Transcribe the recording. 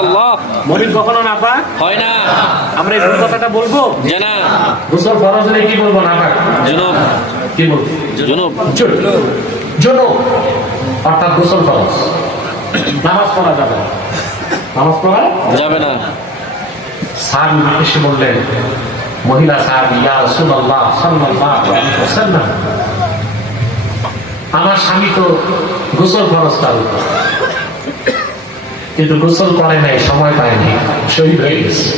আল্লাহ মমিন কখনো নাপাক হয় না। আমরা এই কথাটা বলব? যে না গোসল ফরজ হলে কি বলব নাপাক জুনুব। কি বলব? জুনুব। অর্থাৎ গোসল ফরজ। নামাজ পড়া যাবে না। নামাজ পড়া যাবে না। সাহাবি এসে বললেন মহিলা সাহাবি ইয়া রাসূলুল্লাহ সাল্লাল্লাহু আলাইহি ওয়াসাল্লাম আমার স্বামী তো গোসল ফরজ তার। কিন্তু গোসল করে নাই সময় পায়নি। শহীদ হয়ে গেছে।